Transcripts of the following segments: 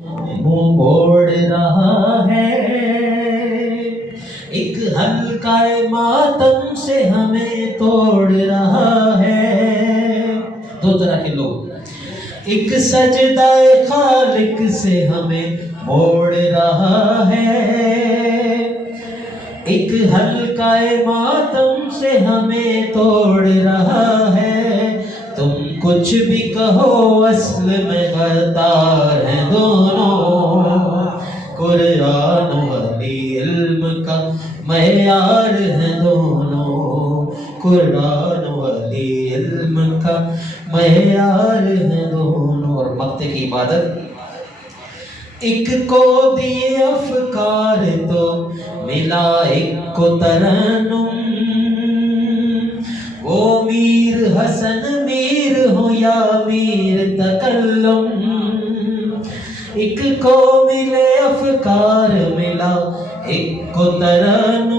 منہ موڑ رہا ہے، ایک ہلکا ماتم سے ہمیں توڑ رہا ہے۔ دو طرح کے لوگ، ایک سجدہ خالق سے ہمیں موڑ رہا ہے، ایک ہلکا ماتم سے ہمیں توڑ رہا ہے۔ تم کچھ بھی کہو اصل میں غدار ہیں دونوں، قرآن والی علم کا معیار ہیں دونوں، قرآن والی علم کا معیار ہیں دونوں۔ اور مقتے کی عبادت، ایک کو دیے افکار تو ملا ایک کو ترنم، وہ میر حسن میر ہو یا میر تکلم، ایک کو ملے افکار ملا ایک کو ترنم،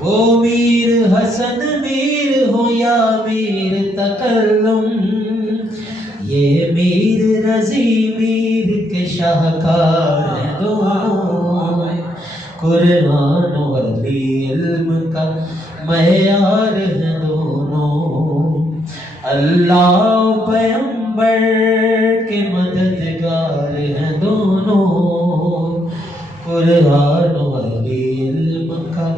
وہ میر حسن میر ہو یا میر تکلم، یہ میر رضی میر کے شاہکار ہیں دونوں، قرآن والی علم کا معیار ہیں دونوں، اللہ پیغمبر کے مددگار ہیں دونوں، قرآن والی علم کا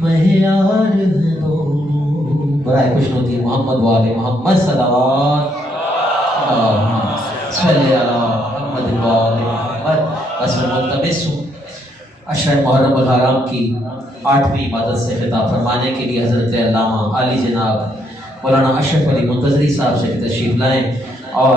معیار ہیں دونوں۔ برائے خوشنودی محمد والے محمد صلوات صلی اللہ محمد والے محمد۔ بس میں ملتمس ہوں اشہر محرم الحرام کی 8ویں عبادت سے خطاب فرمانے کے لیے حضرت علامہ عالی جناب مولانا اشرف علی منتظری صاحب سے تشریف لائیں اور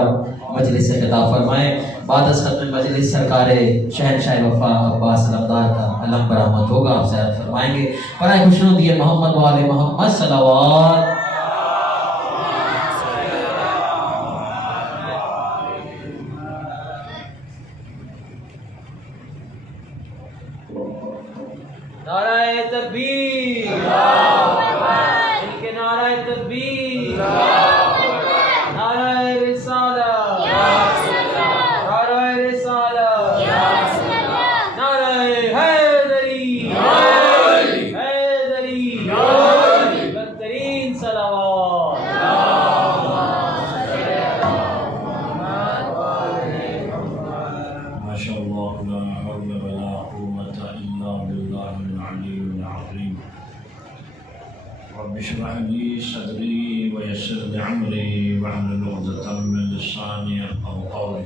مجلس سے خطاب فرمائیں۔ بعد از ختم مجلس سرکار شہنشاہ وفا عباس علمدار کا علم برآمد ہوگا، آپ سیاحت فرمائیں گے۔ برائے خوشنودی محمد والے محمد صلوات۔ نعرہ تکبیر، ان کے نعرہ تکبیر، نعرہ رسالہ، نعرہ رسالہ، نعرہ حیدری، حیدری، بدترین صلوات۔ ماشاء اللہ لا حول ولا قوة الا باللہ العلی العظیم۔ رب اشرح لي صدری ويسر لي امری واحلل عقدۃ من لسانی يفقهوا قولی۔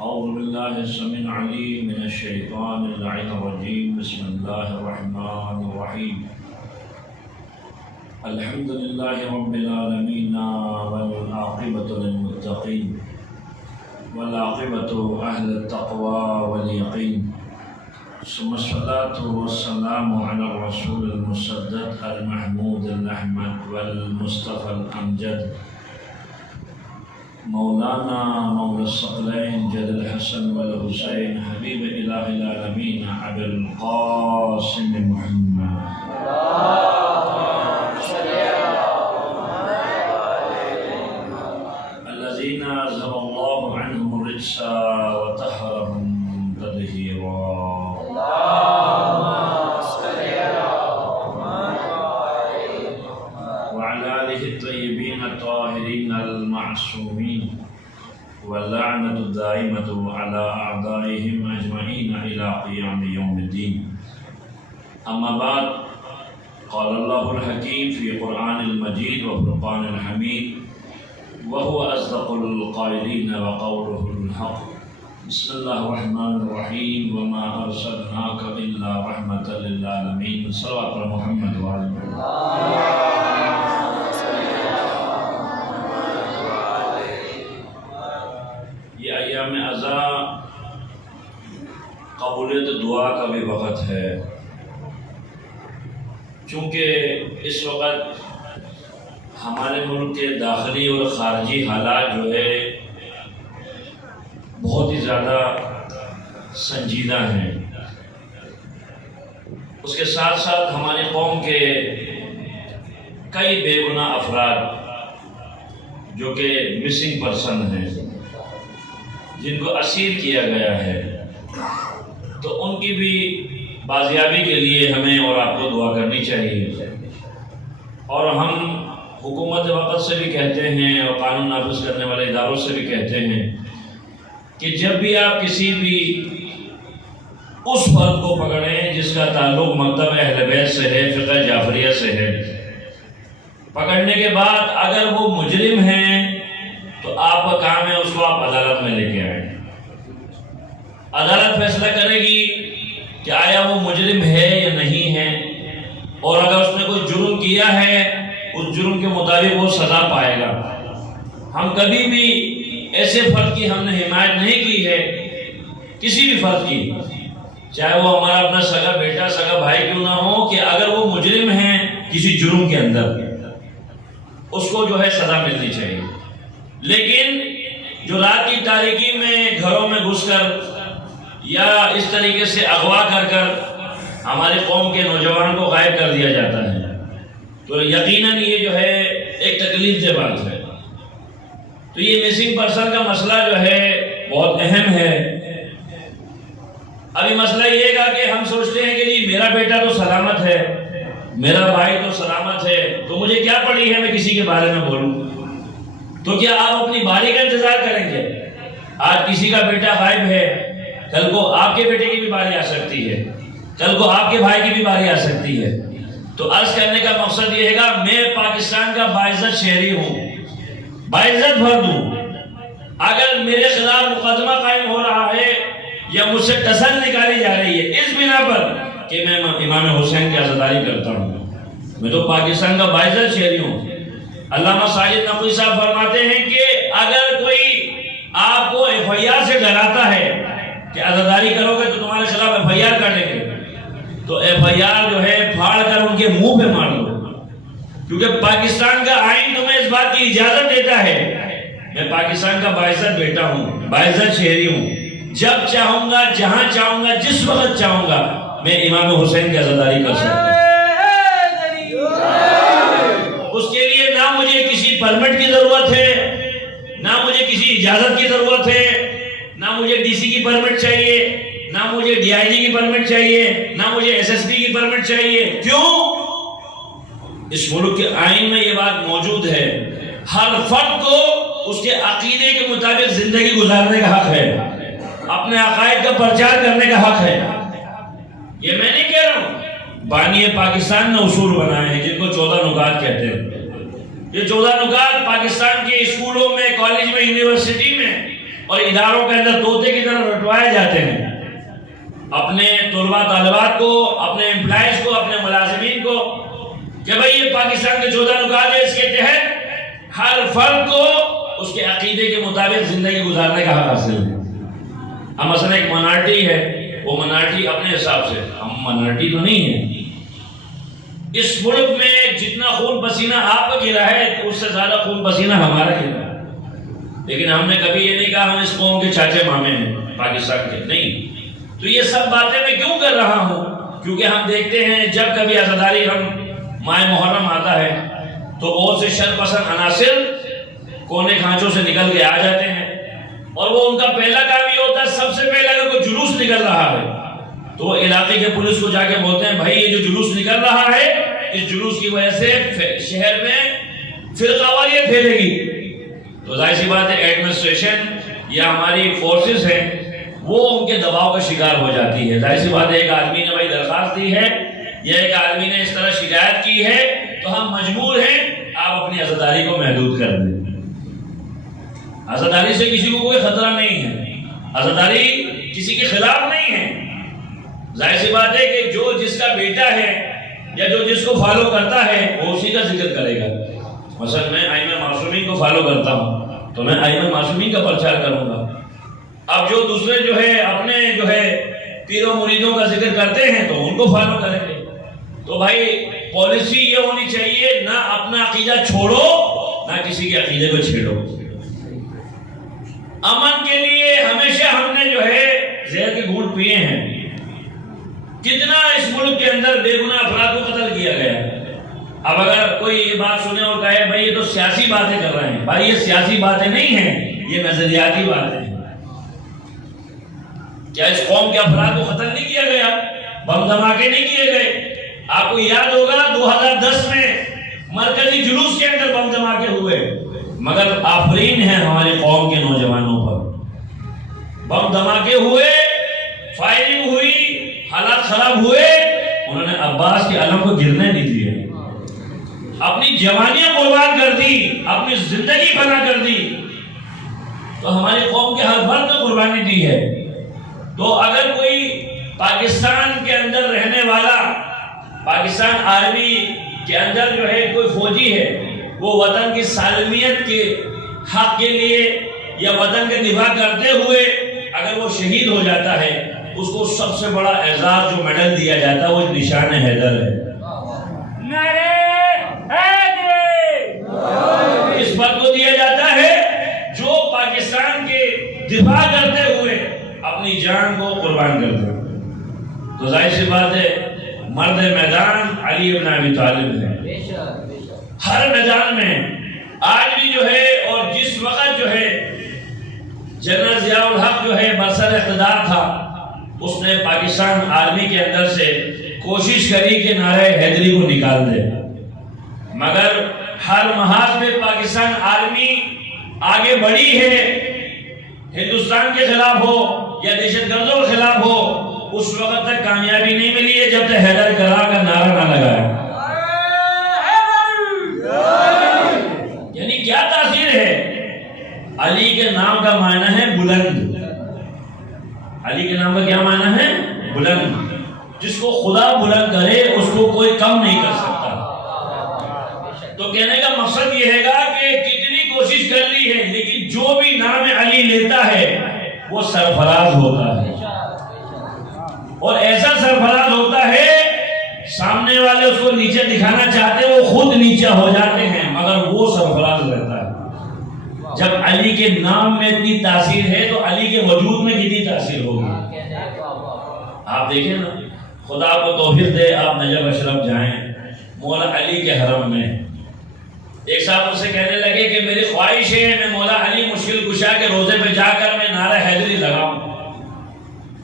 اعوذ باللہ السمیع العلیم من الشیطان اللعین الرجیم، بسم اللہ الرحمن الرحیم۔ الحمد للہ رب العالمین والعاقبۃ للمتقین والعاقبۃ اہل التقوى والیقین، ثم الصلاة والسلام علی الرسول المصدق المحمود الاحمد والمصطفى الامجد، مولانا مولا الثقلین جد الحسن والحسین، حبیب الہ العالمین ابی القاسم محمد۔ الذين أذهب الله عنهم الرجس وطهرهم تطهيرا۔ وعلى آله الطيبين الطاهرين المعصومين، واللعنة الدائمة على أعدائهم أجمعين إلى قيام يوم الدين۔ أما بعد، قال الله الحكيم في قرآن المجيد وفرقان الحميد، وهو أصدق القائلين وقوله الحق۔ بسم الله الرحمن الرحيم، وما أرسلناك إلا رحمة للعالمين۔ صلوات على محمد وعلى یہ ایام عزا قبولیت دعا کا بھی وقت ہے، چونکہ اس وقت ہمارے ملک کے داخلی اور خارجی حالات جو ہے بہت ہی زیادہ سنجیدہ ہیں۔ اس کے ساتھ ساتھ ہماری قوم کے کئی بے گناہ افراد جو کہ مسنگ پرسن ہیں، جن کو اسیر کیا گیا ہے، تو ان کی بھی بازیابی کے لیے ہمیں اور آپ کو دعا کرنی چاہیے۔ اور ہم حکومت وقت سے بھی کہتے ہیں اور قانون نافذ کرنے والے اداروں سے بھی کہتے ہیں کہ جب بھی آپ کسی بھی اس فرد کو پکڑیں جس کا تعلق مکتب اہل بیت سے ہے، فقہ جعفریہ سے ہے، پکڑنے کے بعد اگر وہ مجرم ہیں تو آپ کا کام ہے اس کو آپ عدالت میں لے کے آئیں۔ عدالت فیصلہ کرے گی کہ آیا وہ مجرم ہے یا نہیں ہے، اور اگر اس نے کوئی جرم کیا ہے اس جرم کے مطابق وہ سزا پائے گا۔ ہم کبھی بھی ایسے فرد کی ہم نے حمایت نہیں کی ہے، کسی بھی فرد کی، چاہے وہ ہمارا اپنا سگا بیٹا سگا بھائی کیوں نہ ہو، کہ اگر وہ مجرم ہیں کسی جرم کے اندر اس کو جو ہے سزا ملنی چاہیے۔ لیکن جو رات کی تاریکی میں گھروں میں گھس کر یا اس طریقے سے اغوا کر ہماری قوم کے نوجوان کو غائب کر دیا جاتا ہے، تو یقیناً یہ جو ہے ایک تکلیف دہ بات ہے۔ تو یہ مسنگ پرسن کا مسئلہ جو ہے بہت اہم ہے۔ ابھی مسئلہ یہ گا کہ ہم سوچتے ہیں کہ جی میرا بیٹا تو سلامت ہے، میرا بھائی تو سلامت ہے، تو مجھے کیا پڑی ہے میں کسی کے بارے میں بولوں؟ تو کیا آپ اپنی باری کا انتظار کریں گے؟ آج کسی کا بیٹا غائب ہے، کل کو آپ کے بیٹے کی بھی باری آ سکتی ہے، کل کو آپ کے بھائی کی بھی باری آ سکتی ہے۔ تو عرض کرنے کا مقصد یہ ہے گا، میں پاکستان کا باعزت شہری ہوں، باعزت فرد ہوں۔ اگر میرے خلاف مقدمہ قائم ہو رہا ہے یا مجھ سے ٹسل نکالی جا رہی ہے اس بنا پر کہ میں امام حسین کی عزاداری کرتا ہوں، میں تو پاکستان کا باعزت شہری ہوں۔ علامہ ساجد نقوی صاحب فرماتے ہیں کہ اگر کوئی آپ کو ایف آئی آر سے ڈراتا ہے کہ عزاداری کرو گے تو تمہارے خلاف ایف آئی آر کاٹیں گے، تو ایف آئی آر جو ہے پھاڑ کر ان کے منہ پہ مار دو، کیونکہ پاکستان کا آئین تمہیں اس بات کی اجازت دیتا ہے۔ میں پاکستان کا باعزت بیٹا ہوں، باعزت شہری ہوں، جب چاہوں گا جہاں چاہوں گا جس وقت چاہوں گا میں امام حسین کی عزاداری کر سکتا ہوں۔ اس کے لیے نہ مجھے کسی پرمٹ کی ضرورت ہے، نہ مجھے کسی اجازت کی ضرورت ہے، نہ مجھے ڈی سی کی پرمٹ چاہیے، نہ مجھے ڈی آئی جی کی پرمٹ چاہیے، نہ مجھے ایس ایس پی کی پرمٹ چاہیے۔ کیوں؟ اس ملک کے آئین میں یہ بات موجود ہے، ہر فرد کو اس کے عقیدے کے مطابق زندگی گزارنے کا حق ہے، اپنے عقائد کا پرچار کرنے کا حق ہے۔ یہ میں نہیں کہہ رہا ہوں، بانی پاکستان نے اصول بنائے ہیں جن کو 14 نکات کہتے ہیں۔ یہ 14 نکات پاکستان کے اسکولوں میں، کالج میں، یونیورسٹی میں اور اداروں کے اندر طوطے کی طرح رٹوائے جاتے ہیں، اپنے طلباء طالبات کو، اپنے امپلائیز کو، اپنے ملازمین کو، کہ بھئی یہ پاکستان کے 14 نکات ہے، اس کے تحت ہر فرد کو اس کے عقیدے کے مطابق زندگی گزارنے کا حق حاصل ہے۔ ہم مثلا ایک منارٹی ہے، وہ منارٹی اپنے حساب سے، ہم منارٹی تو نہیں ہیں۔ اس ملک میں جتنا خون پسینہ آپ کا گرا ہے اس سے زیادہ خون پسینہ ہمارا گرا ہے، لیکن ہم نے کبھی یہ نہیں کہا ہم اس قوم کے چاچے مامے ہیں پاکستان کے، نہیں۔ تو یہ سب باتیں میں کیوں کر رہا ہوں؟ کیونکہ ہم دیکھتے ہیں جب کبھی عزاداری ہم ماہ محرم آتا ہے تو بہت سے شر پسند عناصر کونے کھانچوں سے نکل کے آ جاتے ہیں، اور وہ ان کا پہلا کام یہ ہوتا ہے، سب سے پہلے اگر کوئی جلوس نکل رہا ہے تو وہ علاقے کے پولیس کو جا کے بولتے ہیں بھائی یہ جو جلوس نکل رہا ہے اس جلوس کی وجہ سے شہر میں فرقہ واریت پھیلے گی۔ تو ظاہر سی بات ہے ایڈمنسٹریشن یا ہماری فورسز ہیں وہ ان کے دباؤ کا شکار ہو جاتی ہے۔ ظاہر سی بات ہے ایک آدمی نے بھائی درخواست دی ہے یا ایک آدمی نے اس طرح شکایت کی ہے تو ہم مجبور ہیں آپ اپنی عزاداری کو محدود کر دیں۔ عزاداری سے کسی کو کوئی خطرہ نہیں ہے، عزاداری کسی کے خلاف نہیں ہے۔ ظاہر سی بات ہے کہ جو جس کا بیٹا ہے یا جو جس کو فالو کرتا ہے وہ اسی کا ذکر کرے گا۔ مثلا میں ائمہ معصومین کو فالو کرتا ہوں تو میں ائمہ معصومین کا پرچار کروں گا۔ اب جو دوسرے جو ہے اپنے جو ہے پیروں مریدوں کا ذکر کرتے ہیں تو ان کو فالو کریں گے۔ تو بھائی پالیسی یہ ہونی چاہیے، نہ اپنا عقیدہ چھوڑو نہ کسی کے عقیدے کو چھیڑو۔ امن کے لیے ہمیشہ ہم نے جو ہے زہر کے گھونٹ پیے ہیں۔ کتنا اس ملک کے اندر بے گناہ افراد کو قتل کیا گیا۔ اب اگر کوئی یہ بات سنے اور کہے بھائی یہ تو سیاسی باتیں کر رہے ہیں، بھائی یہ سیاسی باتیں نہیں ہیں، یہ نظریاتی باتیں ہیں۔ کیا اس قوم کے افراد کو قتل نہیں کیا گیا؟ بم دھماکے نہیں کیے گئے؟ آپ کو یاد ہوگا 2010 میں مرکزی جلوس کے اندر بم دھماکے ہوئے، مگر آفرین ہے ہماری قوم کے نوجوانوں پر. بم دھماکے ہوئے، فائرنگ ہوئی، حالات خراب ہوئے، انہوں نے عباس کے علم کو گرنے نہیں دیا، اپنی جوانیاں قربان کر دی، اپنی زندگی بنا کر دی. تو ہماری قوم کے ہر فرد نے قربانی دی ہے. تو اگر کوئی پاکستان کے اندر رہنے والا، پاکستان آرمی کے اندر جو ہے کوئی فوجی ہے، وہ وطن کی سالمیت کے حق کے لیے یا وطن کے دفاع کرتے ہوئے اگر وہ شہید ہو جاتا ہے، اس کو سب سے بڑا اعزاز جو میڈل دیا جاتا ہے وہ نشان حیدر ہے. اس بات کو دیا جاتا ہے جو پاکستان کے دفاع کرتے ہوئے اپنی جان کو قربان کرتے ہیں. تو ظاہر سی بات ہے مرد میدان علی ابن ابی طالب ہے. ہر میدان میں آج بھی جو ہے، اور جس وقت جو ہے جنرل ضیاء الحق جو ہے برسر اقتدار تھا، اس نے پاکستان آرمی کے اندر سے کوشش کری کہ نعرہ حیدری کو نکال دے، مگر ہر محاذ میں پاکستان آرمی آگے بڑھی ہے. ہندوستان کے خلاف ہو یا دہشت گردوں کے خلاف ہو، اس وقت تک کامیابی نہیں ملی ہے جب تک حیدر کرار کا نعرہ نہ لگایا. یعنی کیا تاثیر ہے؟ علی کے نام کا معنی ہے بلند. علی کے نام کا کیا معنی ہے؟ بلند. جس کو خدا بلند کرے اس کو کوئی کم نہیں کر سکتا. تو کہنے کا مقصد یہ ہے گا کہ کتنی کوشش کر لی ہے، لیکن جو بھی نام علی لیتا ہے وہ سرفراز ہوتا ہے، اور ایسا سرفراز ہوتا ہے سامنے والے اس کو نیچے دکھانا چاہتے ہیں، وہ خود نیچے ہو جاتے ہیں، مگر وہ سرفراز رہتا ہے. جب علی کے نام میں اتنی تاثیر ہے تو علی کے وجود میں کتنی تاثیر ہوگی. آپ دیکھیں نا، خدا کو توفیق دے آپ نجف اشرف جائیں مولا علی کے حرم میں. ایک صاحب سے کہنے لگے کہ میری خواہش ہے میں مولا علی مشکل کشا کے روزے پہ جا کر میں نعرہ حیدری لگاؤں.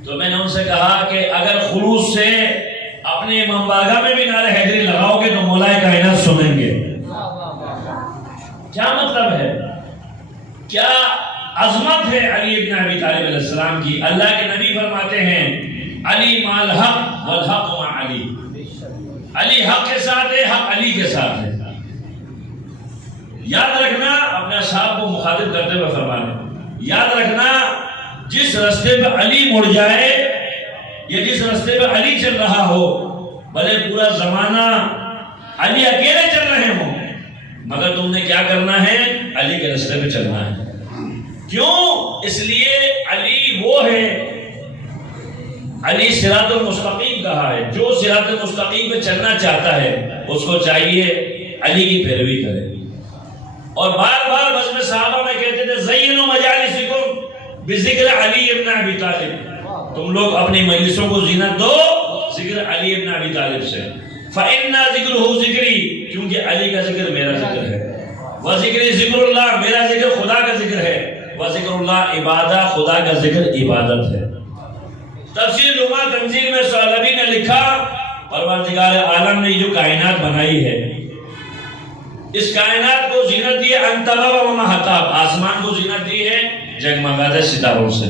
تو میں نے ان سے کہا کہ اگر خلوص سے اپنے امام بارگاہ میں بھی نعرہ حیدری لگاؤ گے تو مولا کائنات سنیں گے. کیا مطلب ہے؟ کیا عظمت ہے علی ابن ابی طالب علیہ السلام کی. اللہ کے نبی فرماتے ہیں علی مع الحق والحق مع علی. علی حق کے ساتھ ہے، حق علی کے ساتھ ہے. یاد رکھنا، اپنے اصحاب کو مخاطب کرتے ہوئے فرمانے، یاد رکھنا جس رستے پہ علی مڑ جائے یا جس رستے پہ علی چل رہا ہو، بھلے پورا زمانہ علی اکیلے چل رہے ہوں، مگر تم نے کیا کرنا ہے؟ علی کے رستے پہ چلنا ہے. کیوں؟ اس لیے علی وہ ہے، علی صراط المستقیم کہا ہے. جو صراط المستقیم پہ چلنا چاہتا ہے اس کو چاہیے علی کی پیروی کرے. اور بار بار بس میں صحابہ میں کہتے تھے زینوا مجالسکم بذکر علی ابن ابی طالب. تم لوگ اپنی مجلسوں کو زینت دو ذکر علی ابن ابی طالب سے. فإن ذکرہ ذکری، کیونکہ علی کا ذکر میرا ذکر ہے. وذکر ذکر اللہ، میرا ذکر خدا کا ذکر ہے. وذکر اللہ عبادہ، خدا کا ذکر عبادت ہے. تفسیر نما تنزیل میں سعلبی نے لکھا پروردگار عالم نے جو کائنات بنائی ہے، اس کائنات کو زینت دی ہے انتبہ و محتاب. آسمان کو زینت دی ہے جگمگاتے ستاروں سے،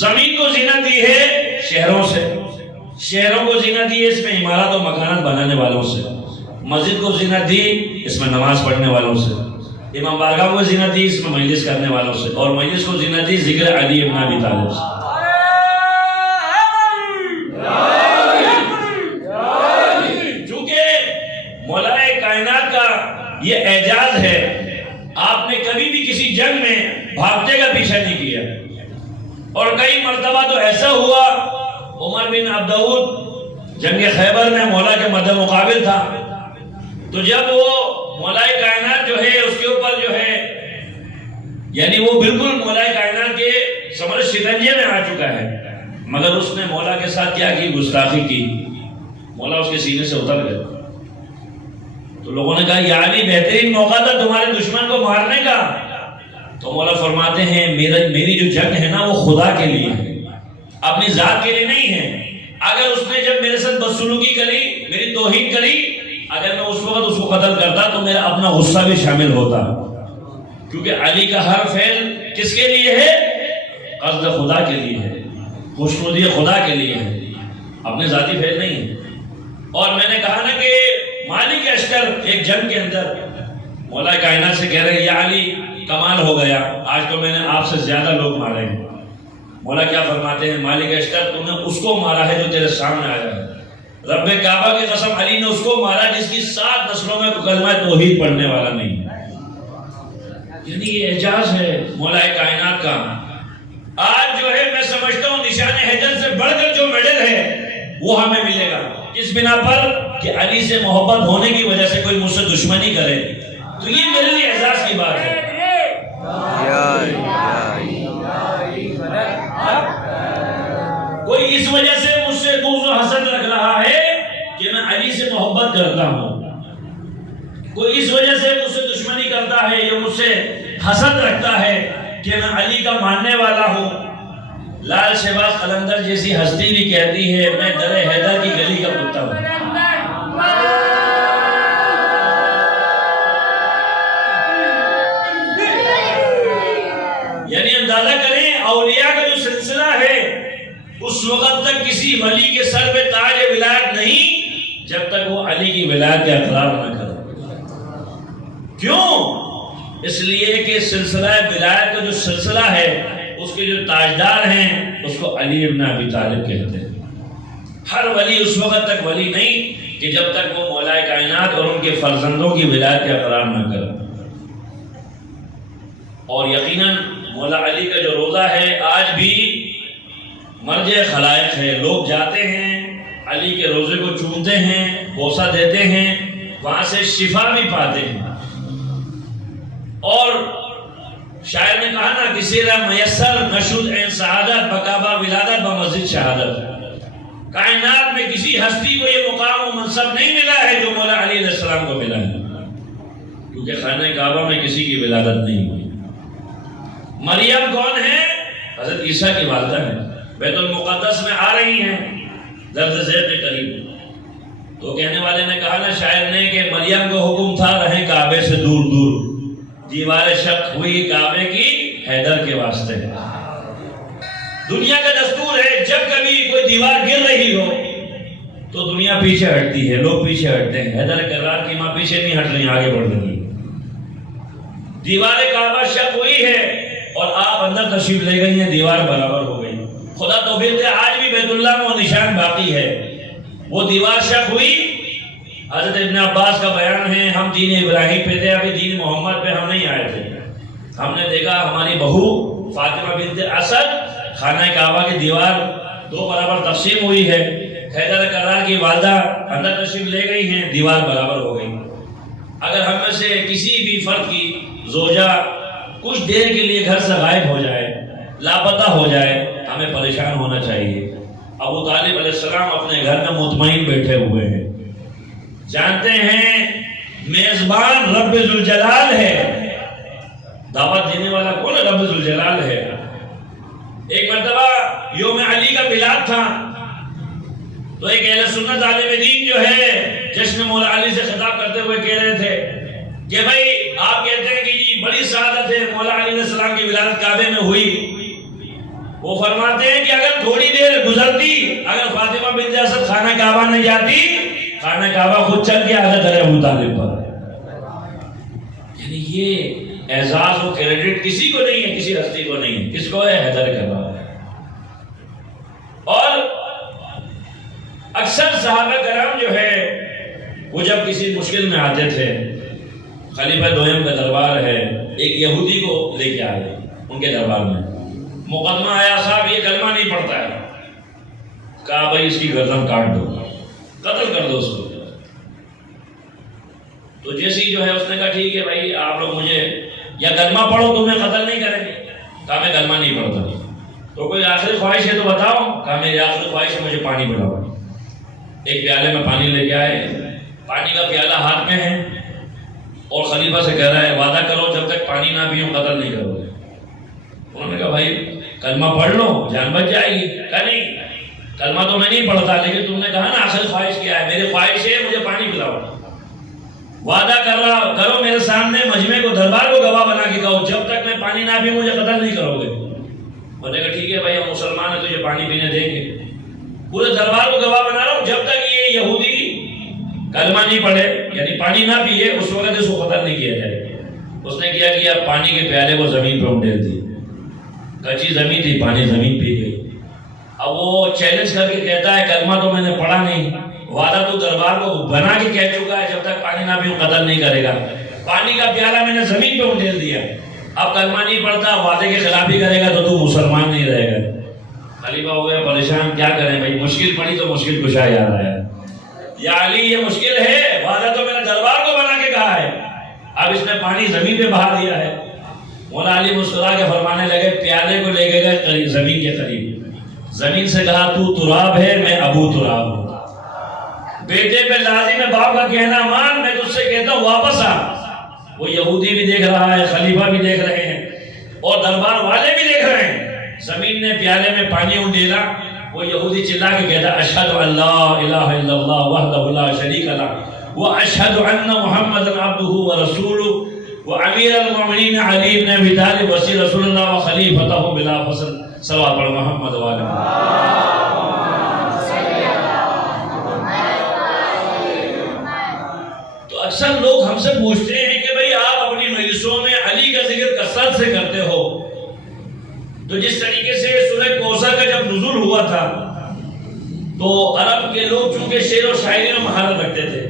زمین کو زینت دی ہے شہروں سے، شہروں کو زینت دی ہے اس میں عمارات و مکانات بنانے والوں سے، مسجد کو زینت دی اس میں نماز پڑھنے والوں سے، امام بارگاہ کو زینت دی اس میں مجلس کرنے والوں سے، اور مجلس کو زینت دی ذکر علی ابن ابی طالب سے. مولا کائنات کا یہ اعجاز ہے، آپ نے کبھی بھی کسی جنگ میں بھاگتے کا پیچھا نہیں کیا. اور کئی مرتبہ تو ایسا ہوا، عمر بن عبدالعود جنگ خیبر میں مولا کے مد مقابل تھا، تو جب وہ مولا کائنات جو ہے اس کے اوپر جو ہے یعنی وہ بالکل مولا کائنات کے سمر شکنجے میں آ چکا ہے، مگر اس نے مولا کے ساتھ کیا کی؟ گستاخی کی. مولا اس کے سینے سے اتر گئے. تو لوگوں نے کہا یا علی بہترین موقع تھا تمہارے دشمن کو مارنے کا، تو مولا فرماتے ہیں میری جو جنگ ہے نا وہ خدا کے لیے ہے، اپنی ذات کے لیے نہیں ہے۔ اگر اس نے جب میرے ساتھ بدسلوکی کری، میری توہین کری، اگر میں اس وقت اس کو قتل کرتا تو میرا اپنا غصہ بھی شامل ہوتا، کیونکہ علی کا ہر فعل کس کے لیے ہے؟ قصد خدا کے لیے ہے، خوشنودی خدا کے لیے ہے، اپنے ذاتی فعل نہیں ہے۔ اور میں نے کہا نا کہ مالک اشتر ایک جنگ کے اندر مولا کائنات سے کہہ رہے ہیں یا علی کمال ہو گیا، آج تو میں نے آپ سے زیادہ لوگ مارے ہیں۔ مولا کیا فرماتے ہیں؟ مالک اشتر تم نے اس کو مارا ہے جو تیرے سامنے آیا ہے۔ رب کعبہ کی قسم علی نے اس کو مارا جس کی 7 نسلوں میں کلمہ توحید پڑھنے والا نہیں ہے۔ یعنی یہ اعجاز ہے مولا کائنات کا۔ آج جو ہے میں سمجھتا ہوں نشان حیدر سے بڑھ کر جو میڈل ہے وہ ہمیں ملے گا، کس بنا پر کہ علی سے محبت ہونے کی وجہ سے کوئی مجھ سے دشمنی کرے، تو یہ میرے لیے اعزاز کی بات ہے۔ کوئی اس وجہ سے مجھ سے بغض و حسد رکھ رہا ہے کہ میں علی سے محبت کرتا ہوں، کوئی اس وجہ سے مجھ سے دشمنی کرتا ہے یا مجھ سے حسد رکھتا ہے کہ میں علی کا ماننے والا ہوں۔ لال شہباز قلندر جیسی ہستی بھی کہتی ہے میں در حیدر کی گلی کا کتا ہوں۔ یعنی اندازہ کریں اولیاء کا جو سلسلہ ہے اس وقت تک کسی ولی کے سر پہ تاج ولایت نہیں جب تک وہ علی کی ولایت کا اقرار نہ کرے۔ کیوں؟ اس لیے کہ سلسلہ ولایت کا جو سلسلہ ہے اس کے جو تاجدار ہیں اس کو علی ابن ابی طالب کہتے ہیں۔ ہر ولی اس وقت تک ولی نہیں کہ جب تک وہ مولا کائنات اور ان کے فرزندوں کی ولایت کا اقرار نہ کرے۔ اور یقیناً مولا علی کا جو روزہ ہے آج بھی مرجع خلائق ہے، لوگ جاتے ہیں علی کے روزے کو چومتے ہیں، بوسہ دیتے ہیں، وہاں سے شفا بھی پاتے ہیں۔ اور شاعر نے کہا نا کسی را میسر نشد این سعادت بکعبہ ولادت بمسجد شہادت، کائنات میں کسی ہستی کو یہ مقام و منصب نہیں ملا ہے جو مولا علی علیہ السلام کو ملا ہے، کیونکہ خانہ کعبہ میں کسی کی ولادت نہیں ہوئی۔ مریم کون ہے؟ حضرت عیسیٰ کی والدہ ہے، بیت المقدس میں آ رہی ہیں درد ذیل کے قریب۔ تو کہنے والے نے کہا نا شاعر نے کہ مریم کو حکم تھا رہیں کعبے سے دور دور، دیوار شق ہوئی کعبے کی حیدر کے واسطے۔ دنیا کا دستور ہے جب کبھی کوئی دیوار گر رہی ہو تو دنیا پیچھے ہٹتی ہے، لوگ پیچھے ہٹتے ہیں۔ حیدر کرار کی ماں پیچھے نہیں ہٹ رہی، آگے بڑھ رہی ہے۔ دیوار کعبہ شق ہوئی ہے اور آپ اندر تشریف لے گئی ہیں، دیوار برابر ہو گئی۔ خدا توفیق دے آج بھی بیت اللہ میں وہ نشان باقی ہے، وہ دیوار شق ہوئی۔ حضرت ابن عباس کا بیان ہے ہم دین ابراہیم پہ تھے، ابھی دین محمد پہ ہم نہیں آئے تھے۔ ہم نے دیکھا ہماری بہو فاطمہ بنت اسد خانہ کعبہ کی دیوار 2 برابر تقسیم ہوئی ہے، حیدر کرار کی والدہ اندر تشریف لے گئی ہیں، دیوار برابر ہو گئی۔ اگر ہم میں سے کسی بھی فرد کی زوجہ کچھ دیر کے لیے گھر سے غائب ہو جائے، لاپتہ ہو جائے، ہمیں پریشان ہونا چاہیے۔ ابو طالب علیہ السلام اپنے گھر میں مطمئن بیٹھے ہوئے ہیں، جانتے ہیں میزبان رب ذوالجلال ہے، دعوت دینے والا کون ہے؟ رب ذوالجلال ہے۔ ایک مرتبہ یوم علی کا میلاد تھا تو ایک اہل سنت عالم دین جو ہے جشن مولا علی سے خطاب کرتے ہوئے کہہ رہے تھے کہ بھائی آپ کہتے ہیں کہ یہ بڑی سعادت ہے مولا علی علیہ السلام کی ولادت کعبے میں ہوئی۔ وہ فرماتے ہیں کہ اگر تھوڑی دیر گزرتی، اگر فاطمہ بنت اسد خانہ کعبہ نہیں جاتی، خانہ کعبہ خود چل کے آ جاتا ہے ابو طالب پر۔ یعنی یہ اعزاز و کریڈٹ کسی کو نہیں ہے، کسی ہستی کو نہیں ہے، کس کو ہے؟ حیدر کرار۔ اور اکثر صحابہ کرام جو ہے وہ جب کسی مشکل میں آتے تھے، خلیفہ دوئم کا دربار ہے، ایک یہودی کو لے کے آئے ان کے دربار میں، مقدمہ آیا صاحب یہ کلمہ نہیں پڑھتا ہے، کہا بھائی اس کی گردن کاٹ دو، قتل کر دو اس کو۔ تو جیسی جو ہے اس نے کہا ٹھیک ہے بھائی آپ لوگ مجھے یا کلمہ پڑھو تو میں قتل نہیں کریں گے، کہا میں کلمہ نہیں پڑھتا۔ تو کوئی آخری خواہش ہے تو بتاؤ، کہا میری آخری خواہش ہے مجھے پانی پلاؤ۔ ایک پیالے میں پانی لے کے آئے، پانی کا پیالہ ہاتھ میں ہے اور خلیفہ سے کہہ رہا ہے وعدہ کرو جب تک پانی نہ پیوں قتل نہیں کرو گے۔ بھائی کلمہ پڑھ لو جان بچ جائے گی. کہا نہیں کلمہ تو میں نہیں پڑھتا لیکن تم نے کہا نا اصل خواہش کیا ہے؟ میری خواہش ہے مجھے پانی پلاؤ. وعدہ کر رہا کرو میرے سامنے مجمع کو دربار کو گواہ بنا کے کہو جب تک میں پانی نہ پیوں مجھے قتل نہیں کرو گے. انہوں نے کہا ٹھیک ہے بھائی ہم مسلمان ہیں تجھے پانی پینے دیں گے. پورے دربار کو گواہ بنا رہا ہوں جب تک یہ یہودی کلمہ نہیں پڑھے یعنی پانی نہ پیے اس وقت اس کو قتل نہیں کیا جائے. اس نے کیا کیا پانی کے پیالے کو زمین پہ اٹھیل دی. کچی زمین تھی پانی زمین پی گئی. اب وہ چیلنج کر کے کہتا ہے کلمہ تو میں نے پڑھا نہیں وعدہ تو دربار کو بنا کے کہہ چکا ہے جب تک پانی نہ پیوں قتل نہیں کرے گا. پانی کا پیالہ میں نے زمین پہ اٹھیل دیا. اب کلمہ نہیں پڑھتا وعدے کے خلاف ہی کرے گا تو مسلمان نہیں رہے گا. خلیفہ ہو گیا پریشان کیا کریں بھائی مشکل پڑی تو مشکل کشا جا رہا ہے. یا علی یہ مشکل ہے وعدہ تو میں نے دربار کو بنا کے کہا ہے اب اس نے پانی زمین پہ بہا دیا ہے. مولا علی مسکرا کے فرمانے لگے پیالے کو لے گئے زمین کے قریب. زمین سے کہا تو تراب ہے میں ابو تراب ہوں. بیٹے پہ لازم ہے باپ کا کہنا مان میں تجھ سے کہتا ہوں واپس آ. وہ یہودی بھی دیکھ رہا ہے خلیفہ بھی دیکھ رہے ہیں اور دربار والے بھی دیکھ رہے ہیں. زمین نے پیالے میں پانی اونڈیلا. وہ یہودی چلا کے کہتا اشہد ان لا الہ الا اللہ وحدہ لا شریک لہ واشہد ان محمدا عبدہ ورسولہ وامیر المؤمنین علی بن ابی طالب وصی رسول اللہ وخلیفتہ بلا فصل. صلوات پڑھ محمد وعلی تو اکثر لوگ ہم سے پوچھتے ہیں کہ بھئی آپ اپنی مجلسوں میں علی کا ذکر کثرت سے کرتے ہو تو جس طریقے سے سورہ کوثر کا جب نزول ہوا تھا تو عرب کے لوگ چونکہ شعر و شاعری میں مہارت رکھتے تھے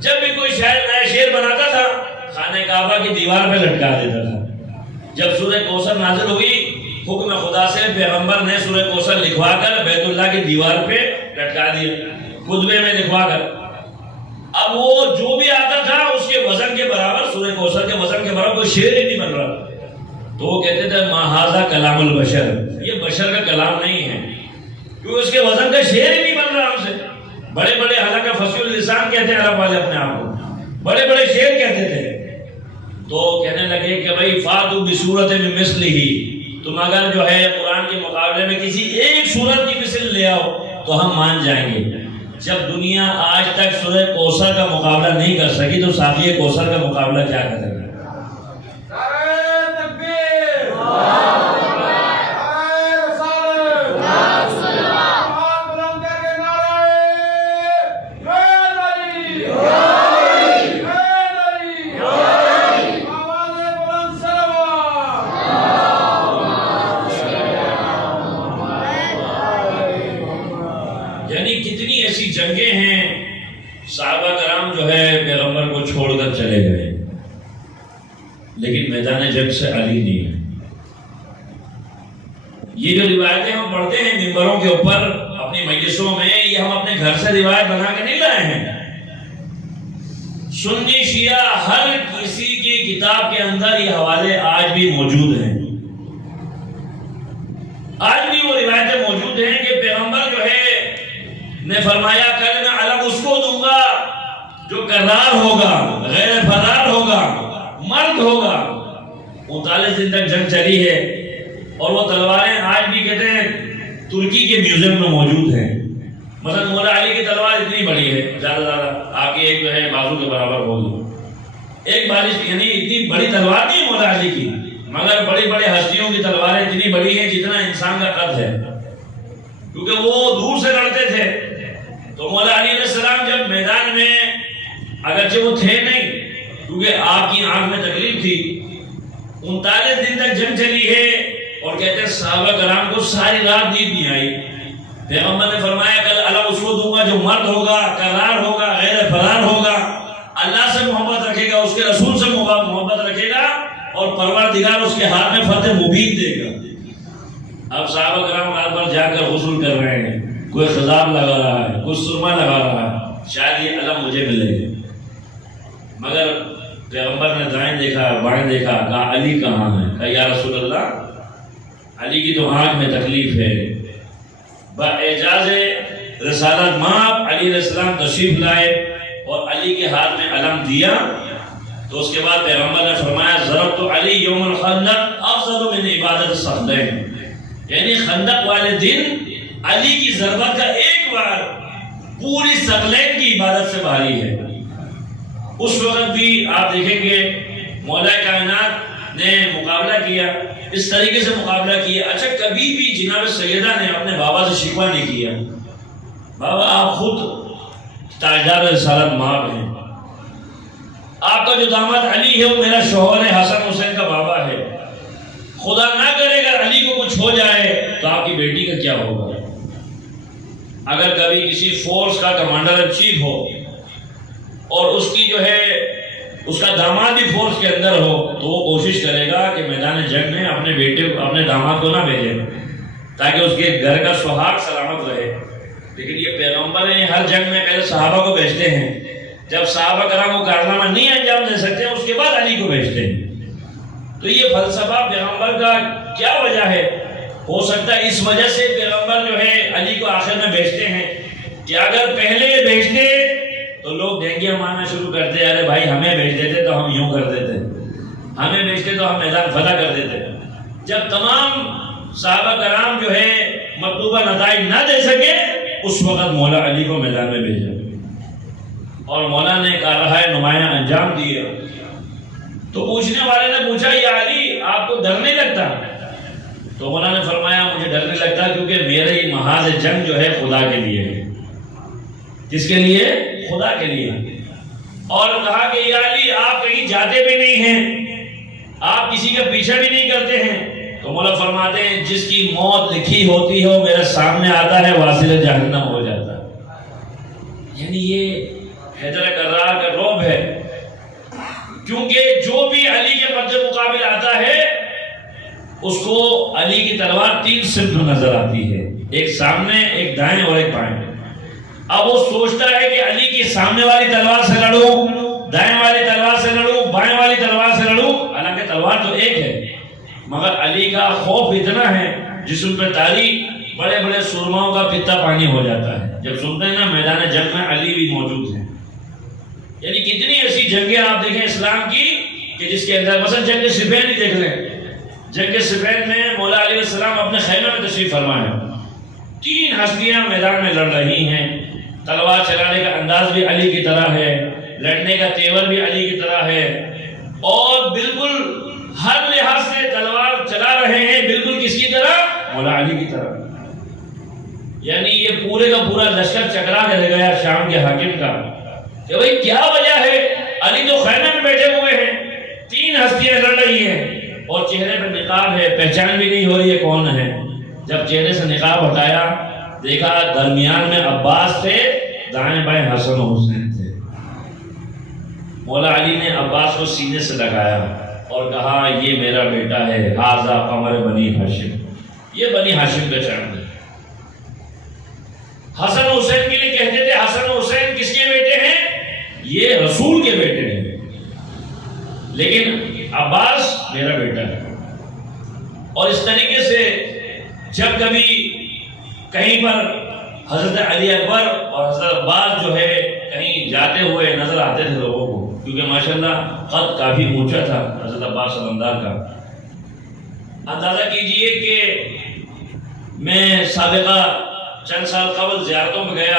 جب بھی کوئی شاعر نیا شعر بناتا تھا خانہ کعبہ کی دیوار پہ لٹکا دیتا تھا. جب سورہ کوثر نازل ہوئی حکم خدا سے پیغمبر نے سورہ کوثر لکھوا کر بیت اللہ کی دیوار پہ لٹکا دیا خطبے میں لکھوا کر. اب وہ جو بھی آتا تھا اس کے وزن کے برابر سورہ کوثر کے وزن کے برابر کوئی شعر ہی نہیں بن رہا تو وہ کہتے تھے ما ھذا کلام البشر یہ بشر کا کلام نہیں ہے کیونکہ اس کے وزن کا شعر ہی نہیں بن رہا ہم سے. بڑے بڑے حالانکہ فصیح اللسان کہتے ہیں عرب والے اپنے آپ کو بڑے بڑے شعر کہتے تھے. تو کہنے لگے کہ بھائی فاتو بصورت من مثلہ تم اگر جو ہے قرآن کے مقابلے میں کسی ایک سورت کی مثل لے آؤ تو ہم مان جائیں گے. جب دنیا آج تک سورہ کوثر کا مقابلہ نہیں کر سکی تو ساقی کوثر کا مقابلہ کیا کرے گا. جنگیں ہیں صحابہ کرام جو ہے پیغمبر کو چھوڑ کر چلے گئے لیکن میدان جنگ سے علی نہیں ہے. یہ جو روایتیں ہم پڑھتے ہیں ممبروں کے اوپر اپنی مجلسوں میں یہ ہم اپنے گھر سے روایت بنا کے نہیں لائے ہیں. سنی شیعہ ہر کسی کی کتاب کے اندر یہ حوالے آج بھی موجود ہیں. آج بھی وہ روایتیں موجود ہیں کہ پیغمبر جو ہے نے فرمایا کل میں علم اس کو دوں گا جو کرار ہوگا غیر فرار ہوگا مرد ہوگا. 39 دن تک جنگ چلی ہے اور وہ تلواریں آج بھی کہتے ہیں ترکی کے میوزیم میں موجود ہیں. مثلا مولا علی کی تلوار اتنی بڑی ہے زیادہ آپ کی ایک جو ہے بازو کے برابر ہوگی. ایک بالش یعنی اتنی بڑی تلوار نہیں مولا علی کی مگر بڑی بڑی ہستیوں کی تلواریں اتنی بڑی ہیں جتنا انسان کا قد ہے کیونکہ وہ دور سے لڑتے تھے. تو مولا علی علیہ السلام جب میدان میں اگرچہ وہ تھے نہیں کیونکہ آپ کی آنکھ میں تکلیف تھی 39 دن تک جنگ چلی ہے اور کہتے ہیں صحابہ کرام کو ساری رات نیند نہیں آئی. پیغمبر نے فرمایا کل اللہ اس کو دوں گا جو مرد ہوگا کرار ہوگا غیر فرار ہوگا اللہ سے محبت رکھے گا اس کے رسول سے محبت رکھے گا اور پروردگار اس کے ہاتھ میں فتح مبین دے گا. اب صحابہ کرام رات بھر جا کر غسل کر رہے ہیں کوئی خضاب لگا رہا ہے کوئی سرما لگا رہا ہے شاید یہ علم مجھے ملے مگر پیغمبر نے دائیں دیکھا بائیں دیکھا کہا علی کہاں ہے. کہا یا رسول اللہ علی کی تو آنکھ میں تکلیف ہے. باعجاز رسالت ماں علی علیہ السلام تشریف لائے اور علی کے ہاتھ میں علم دیا تو اس کے بعد پیغمبر نے فرمایا ضربت علی یوم الخندق افضل من عبادت الثقلین، یعنی خندق والے دن علی کی ضربت کا ایک بار پوری ثقلین کی عبادت سے بھاری ہے۔ اس وقت بھی آپ دیکھیں گے مولا کائنات نے مقابلہ کیا، اس طریقے سے مقابلہ کیا۔ اچھا کبھی بھی جناب سیدہ نے اپنے بابا سے شکوہ نہیں کیا، بابا آپ خود تاجدار رسالت مآب ہیں، آپ کا جو داماد علی ہے وہ میرا شوہر ہے، حسن حسین کا بابا ہے، خدا نہ کرے اگر علی کو کچھ ہو جائے تو آپ کی بیٹی کا کیا ہوگا؟ اگر کبھی کسی فورس کا کمانڈر ان چیف ہو اور اس کی جو ہے اس کا داماد بھی فورس کے اندر ہو تو وہ کوشش کرے گا کہ میدان جنگ میں اپنے بیٹے اپنے داماد کو نہ بھیجے تاکہ اس کے گھر کا سہاگ سلامت رہے۔ لیکن یہ پیغمبر ہیں، ہر جنگ میں پہلے صحابہ کو بھیجتے ہیں، جب صحابہ کرام کو کارنامہ نہیں انجام دے سکتے ہیں اس کے بعد علی کو بھیجتے ہیں۔ تو یہ فلسفہ پیغمبر کا کیا وجہ ہے؟ ہو سکتا ہے اس وجہ سے پیغمبر جو ہے علی کو آخر میں بھیجتے ہیں کہ اگر پہلے بھیجتے تو لوگ ڈینگیاں مارنا شروع کرتے، ارے بھائی ہمیں بھیج دیتے تو ہم یوں کر دیتے، ہمیں بھیجتے تو ہم میدان فتح کر دیتے۔ جب تمام صحابہ کرام جو ہے مطلوبہ نتائج نہ دے سکے اس وقت مولا علی کو میدان میں بھیجا اور مولا نے کارروائی نمایاں انجام دیے۔ تو پوچھنے والے نے پوچھا یا علی آپ کو ڈر نہیں لگتا؟ تو مولا نے فرمایا مجھے ڈر نہیں لگتا کیونکہ میرے محاذ جنگ جو ہے خدا کے لیے ہے۔ کس کے لیے؟ خدا کے لیے۔ اور کہا کہ یا علی آپ کہیں جاتے بھی نہیں ہیں، آپ کسی کا پیچھا بھی نہیں کرتے ہیں۔ تو مولا فرماتے ہیں جس کی موت لکھی ہوتی ہے وہ میرے سامنے آتا ہے واصل جہنم ہو جاتا ہے۔ یعنی یہ حیدر کرار کا رعب ہے، کیونکہ جو بھی علی کے پد مقابل آتا ہے اس کو علی کی تلوار 3 سمت میں نظر آتی ہے، ایک سامنے، ایک دائیں اور ایک بائیں۔ اب وہ سوچتا ہے کہ علی کی سامنے والی تلوار سے لڑوں، دائیں والی تلوار سے لڑوں، بائیں والی تلوار سے لڑوں، حالانکہ تلوار تو ایک ہے، مگر علی کا خوف اتنا ہے جسم پہ تاری بڑے بڑے سرماؤں کا پتا پانی ہو جاتا ہے جب سنتے ہیں نا میدان جنگ میں علی بھی موجود ہے۔ یعنی کتنی ایسی جنگیں آپ دیکھیں اسلام کی کہ جس کے اندر مثلا جنگ صفین ہی دیکھ لیں، جنگ صفین میں مولا علیہ السلام اپنے خیمے میں تشریف فرمائے، 3 ہستیاں میدان میں لڑ رہی ہیں، تلوار چلانے کا انداز بھی علی کی طرح ہے، لڑنے کا تیور بھی علی کی طرح ہے، اور بالکل ہر لحاظ سے تلوار چلا رہے ہیں بالکل کس کی طرح؟ مولا علی کی طرح۔ یعنی یہ پورے کا پورا لشکر چکرا کر گیا شام کے حاکم کا کہ بھئی کیا وجہ ہے؟ علی تو خیمے میں بیٹھے ہوئے ہیں، 3 ہستیاں لڑ رہی ہیں اور چہرے پہ نقاب ہے، پہچان بھی نہیں ہو رہی ہے کون ہے۔ جب چہرے سے نقاب ہٹایا دیکھا درمیان میں عباس تھے، دائیں بائیں حسن و حسین تھے۔ مولا علی نے عباس کو سینے سے لگایا اور کہا یہ میرا بیٹا ہے، ھذا قمر بنی ہاشم، یہ بنی ہاشم کا چاند ہے۔ حسن حسین کے لیے کہتے تھے حسن حسین کس کے بیٹے ہیں؟ یہ رسول کے بیٹے ہیں، لیکن عباس میرا بیٹا ہے۔ اور اس طریقے سے جب کبھی کہیں پر حضرت علی اکبر اور حضرت عباس جو ہے کہیں جاتے ہوئے نظر آتے تھے لوگوں کو، کیونکہ ماشاءاللہ قد کافی اونچا تھا حضرت عباس علمدار کا۔ اندازہ کیجئے کہ میں سابقہ چند سال قبل زیارتوں میں گیا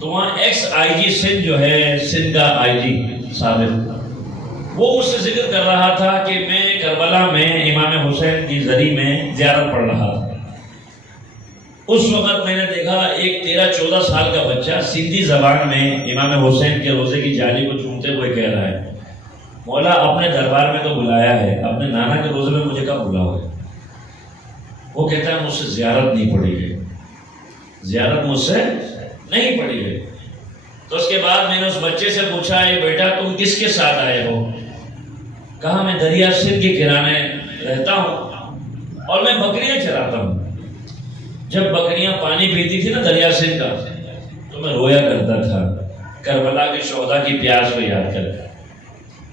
تو وہاں ایکس آئی جی سندھ جو ہے، سندھ کا آئی جی سابق، وہ مجھ سے ذکر کر رہا تھا کہ میں کربلا میں امام حسین کی زری میں زیارت پڑھ رہا تھا۔ اس وقت میں نے دیکھا ایک 13-14 سال کا بچہ سندھی زبان میں امام حسین کے روزے کی جالی کو چومتے ہوئے کہہ رہا ہے مولا اپنے دربار میں تو بلایا ہے، اپنے نانا کے روزے میں مجھے کب بلاؤ گے؟ وہ کہتا ہے مجھ سے زیارت نہیں پڑی ہے، زیارت مجھ سے نہیں پڑی ہے۔ تو اس کے بعد میں نے اس بچے سے پوچھا اے بیٹا تم کس کے ساتھ آئے ہو؟ کہا میں دریا سندھ کے کنارے رہتا ہوں اور میں بکریاں چراتا ہوں۔ جب بکریاں پانی پیتی تھی نا دریا سندھ کا تو میں رویا کرتا تھا کربلا کے شہداء کی پیاس کو یاد کر کے۔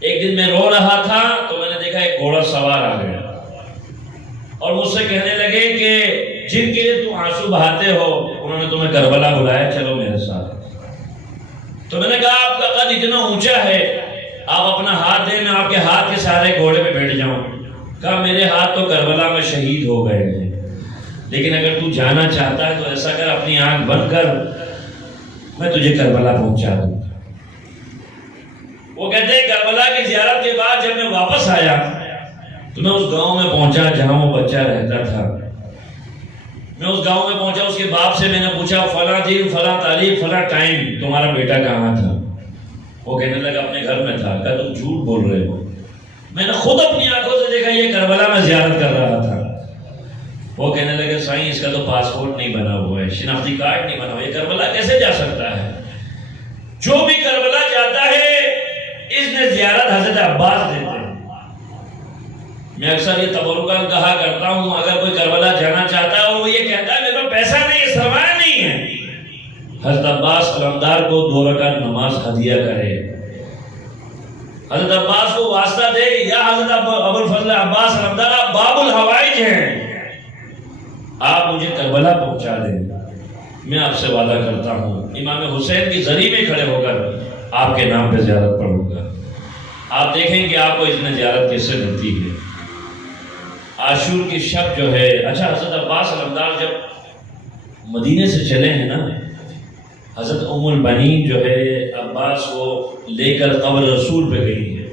ایک دن میں رو رہا تھا تو میں نے دیکھا ایک گھوڑا سوار آ گیا اور مجھ سے کہنے لگے کہ جن کے لیے تم آنسو بہاتے ہو انہوں نے تمہیں کربلا بلایا، چلو میرے ساتھ۔ تو میں نے کہا آپ کا قد اتنا اونچا ہے آپ اپنا ہاتھ دیں، میں آپ کے ہاتھ کے سہارے گھوڑے پہ بیٹھ جاؤں۔ کہا میرے ہاتھ تو کربلا میں شہید ہو گئے ہیں، لیکن اگر تو جانا چاہتا ہے تو ایسا کر، اپنی آنکھ بند کر، میں تجھے کربلا پہنچا دوں گا۔ وہ کہتے ہیں کربلا کی زیارت کے بعد جب میں واپس آیا تو میں اس گاؤں میں پہنچا جہاں وہ بچہ رہتا تھا۔ میں اس گاؤں میں پہنچا، اس کے باپ سے میں نے پوچھا فلاں دن فلاں تاریخ فلاں ٹائم تمہارا بیٹا کہاں تھا؟ وہ کہنے لگا اپنے گھر میں تھا۔ کہا تم جھوٹ بول رہے ہو، میں نے خود اپنی آنکھوں سے دیکھا، یہ کربلا میں زیارت کر رہا تھا۔ وہ کہنے لگے سائیں اس کا تو پاسپورٹ نہیں بنا ہوا ہے، شناختی کارڈ نہیں بنا ہوا، یہ کربلا کیسے جا سکتا ہے؟ جو بھی کربلا جاتا ہے اس نے زیارت حضرت عباس دیتے ہیں۔ میں اکثر یہ تبرکاً کہا کرتا ہوں، اگر کوئی کربلا جانا چاہتا ہے اور وہ یہ کہتا ہے میرے پاس پیسہ نہیں ہے، سرمایہ نہیں ہے، حضرت عباس علمدار کو 2 رکعت نماز ہدیہ کرے، حضرت عباس کو واسطہ دے، یا حضرت ابوالفضل عباس علمدار آپ باب الحوائج ہیں، آپ مجھے کربلا پہنچا دیں، میں آپ سے وعدہ کرتا ہوں امام حسین کی زری میں کھڑے ہو کر آپ کے نام پہ زیارت پڑھوں گا۔ آپ دیکھیں کہ آپ کو اس میں زیارت کیسے ملتی ہے۔ عاشور کی شب جو ہے، اچھا حضرت عباس علمدار جب مدینے سے چلے ہیں نا، حضرت ام البنین جو ہے عباس کو لے کر قبر رسول پہ گئی ہے۔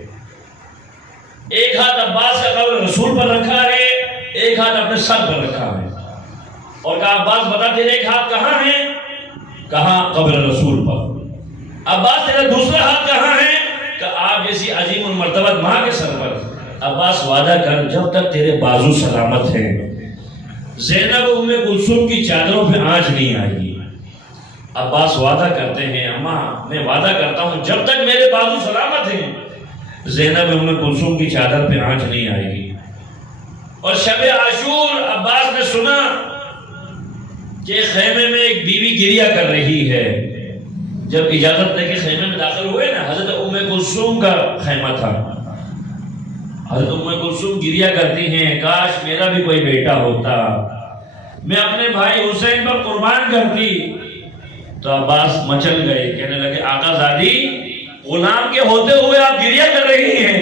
ایک ہاتھ عباس کا قبر رسول پر رکھا ہے، ایک ہاتھ اپنے سر پر رکھا ہے، اور کہا عباس بتا تیرے ایک ہاتھ کہاں ہے؟ کہاں قبر رسول پر۔ عباس تیرا دوسرا ہاتھ کہاں ہے؟ کہ آپ جیسی عظیم المرتبت ماں کے سر پر۔ عباس وعدہ کر جب تک تیرے بازو سلامت ہیں زینب ام کلثوم کی چادروں پہ آنچ نہیں آئے گی۔ عباس وعدہ کرتے ہیں اماں میں وعدہ کرتا ہوں جب تک میرے بازو سلامت ہیں زینب ام کلثوم کی چادر پہ آنچ نہیں آئے گی۔ اور شب عاشور عباس نے سنا کہ خیمے میں ایک بیوی گریا کر رہی ہے۔ جب اجازت دے کے خیمے میں داخل ہوئے نا، حضرت ام کلثوم کا خیمہ تھا، حضرت ام کلثوم گریا کرتی ہیں کاش میرا بھی کوئی بیٹا ہوتا، میں اپنے بھائی حسین پر قربان کرتی۔ تو عباس مچل گئے، کہنے لگے آقا زادی غلام کے ہوتے ہوئے آپ گریا کر رہی ہیں،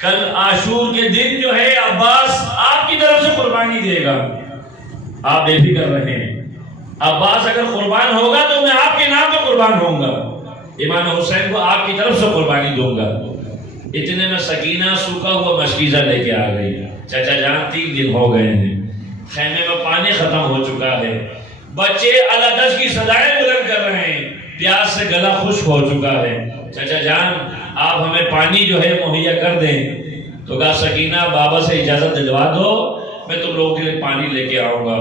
کل عاشور کے دن جو ہے عباس آپ کی طرف سے قربانی دے گا، آپ بے فکر رہیں۔ عباس اگر قربان ہوگا تو میں آپ کے نام پہ قربان ہوں گا، امام حسین کو آپ کی طرف سے قربانی دوں گا۔ اتنے میں سکینہ سوکھا ہوا مشکیزہ لے کے آ گئی۔ چچا جان 3 دن ہو گئے ہیں، خیمے میں پانی ختم ہو چکا ہے، بچے الادش کی صدائیں بلند کر رہے ہیں، پیاس سے گلا خشک ہو چکا ہے، چچا جان آپ ہمیں پانی جو ہے مہیا کر دیں۔ تو کہا سکینہ بابا سے اجازت دلوا دو، میں تم لوگوں کے لیے پانی لے کے آؤں گا۔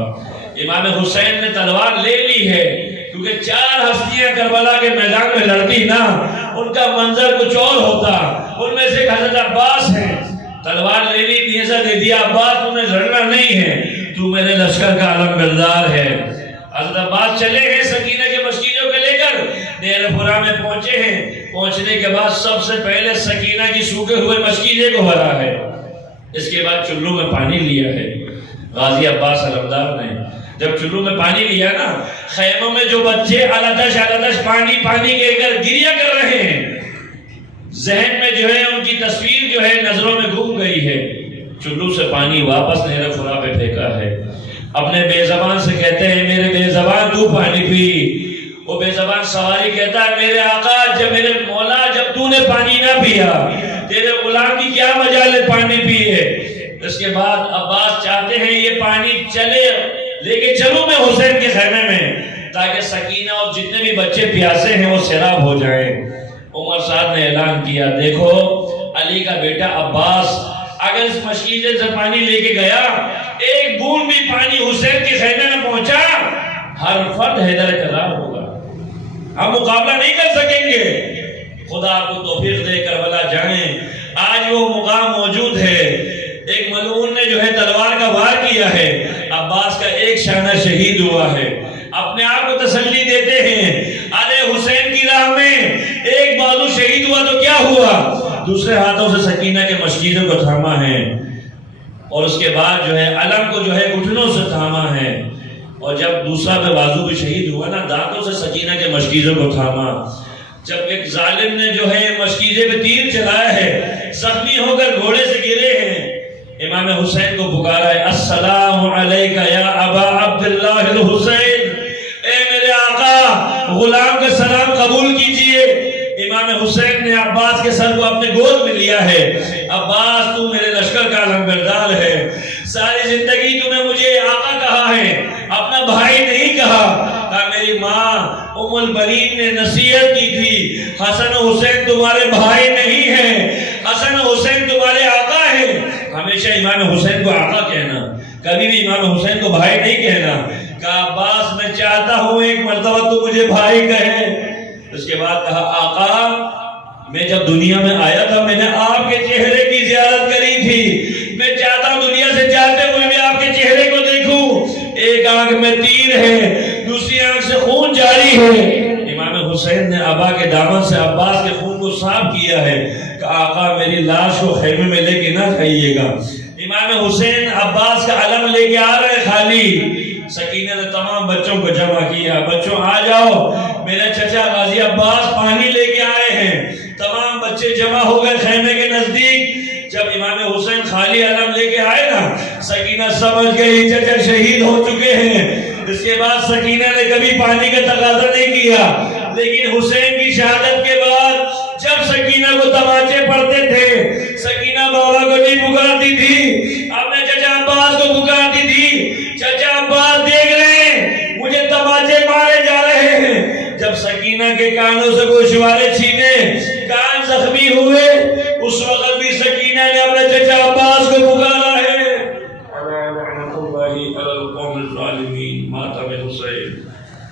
امام حسین نے تلوار لے لی ہے، کیونکہ 4 ہستیاں کربلا کے میدان میں لڑتی نا، ان کا منظر کچھ اور ہوتا۔ ان میں سے حضرت عباس ہیں، تلوار لے لی، نیزہ دے دیا، عباس تمہیں لڑنا نہیں ہے، تو میرے لشکر کا علم بردار ہے۔ حضرت عباس چلے ہیں سکینہ کے مشکیزوں کے لے کر، دیر پورا میں پہنچے ہیں۔ پہنچنے کے بعد سب سے پہلے سکینہ کی سوکھے ہوئے مشکیزے کو بھرا ہے، اس کے بعد چلو میں پانی لیا ہے۔ غازی عباس علمدار نے جب چلو میں پانی لیا نا، خیموں میں جو بچے الادش پانی کہہ کر گریا کر رہے ہیں، ذہن میں جو ہے ان کی تصویر جو ہے نظروں میں گھوم گئی ہے۔ چلو سے پانی واپس نہر فرا پہ پھینکا ہے، اپنے بے زبان سے کہتے ہیں میرے بے زبان تو پانی پی۔ وہ بے زبان سواری کہتا ہے میرے آقا جب میرے مولا جب تو نے پانی نہ پیا تیرے غلام کی کیا مجال ہے پانی پیے۔ اس کے بعد عباس چاہتے ہیں یہ پانی چلے لے کے چلوں میں حسین کے خیمے میں، تاکہ سکینہ اور جتنے بھی بچے پیاسے ہیں وہ سیراب ہو جائیں۔ عمر صاحب نے اعلان کیا دیکھو علی کا بیٹا عباس اگر اس مشکیزے سے پانی لے کے گیا، ایک بوند بھی پانی حسین کے خیمے میں پہنچا، ہر فرد حیدر کرار ہوگا، ہم مقابلہ نہیں کر سکیں گے۔ خدا آپ کو توفیق دے کربلا جائیں، آج وہ مقام موجود ہے۔ ایک ملعون نے جو ہے تلوار کا وار کیا ہے، عباس کا ایک شانہ شہید ہوا ہے۔ اپنے آپ کو تسلی دیتے ہیں ارے حسین کی راہ میں ایک بازو شہید ہوا تو کیا ہوا، دوسرے ہاتھوں سے سکینہ کے مشکیزوں کو تھاما ہے، اور اس کے بعد جو ہے علم کو جو ہے گھٹنوں سے تھاما ہے، اور جب دوسرا پہ بازو بھی شہید ہوا نا دانتوں سے سکینہ کے مشکیزوں کو تھاما۔ جب ایک ظالم نے جو ہے مشکیزے پہ تیر چلایا ہے، زخمی ہو کر گھوڑے سے گرے ہیں، امام حسین کو پکارا ہے، السلام علیکہ یا ابا عبداللہ الحسین، اے میرے آقا غلام کا سلام قبول کیجئے۔ امام حسین نے عباس کے سر کو اپنے گود میں لیا ہے، عباس تو میرے لشکر کا علمبردار ہے، ساری زندگی تو نے مجھے آقا کہا ہے، اپنا بھائی نہیں کہا۔ میری ماں ام البنین نے نصیحت کی تھی، حسن و حسین تمہارے بھائی نہیں ہیں، حسن و حسین تمہارے آقا ہیں۔ ہمیشہ امام حسین کو آقا کہنا، کبھی بھی امام حسین کو بھائی نہیں کہنا۔ کہا عباس میں چاہتا ہوں ایک مرتبہ تو مجھے بھائی کہے۔ اس کے بعد کہا آقا میں جب دنیا میں آیا تھا میں نے آپ کے چہرے کی زیارت کری تھی، میں چاہتا ہوں دنیا سے جاتے ہوئے بھی آپ کے چہرے کو دیکھوں، ایک آنکھ میں تیر ہے، دوسری آنکھ سے خون جاری ہے۔ امام حسین نے ابا کے دامن سے عباس کے خون کو صاف کیا ہے کہ آقا میری لاش کو خیمے میں لے کے نہ جائیے گا۔ امام حسین عباس کا علم لے کے آ رہے خالی، سکینہ نے تمام بچوں کو جمع کیا، بچوں آ جاؤ، میرے چچا غازی عباس پانی لے کے آئے ہیں۔ تمام بچے جمع ہو گئے خیمے کے نزدیک۔ جب امام حسین خالی علم لے کے آئے نا، سکینہ سمجھ گئی چچا شہید ہو چکے ہیں۔ اس کے بعد سکینہ نے کبھی پانی کا تقاضا نہیں کیا، لیکن حسین کی شہادت کے بعد جب سکینہ کو تماچے پڑتے تھے، سکینہ بابا کو نہیں پکارتی تھی، اپنے چچا عباس کو پکارتی تھی، چچا عباس دیکھ رہے ہیں مجھے تماچے مارے جا رہے ہیں۔ جب سکینہ کے کانوں سے گوشوارے چھینے، کان زخمی ہوئے، اس وقت بھی سکینہ نے اپنے چچا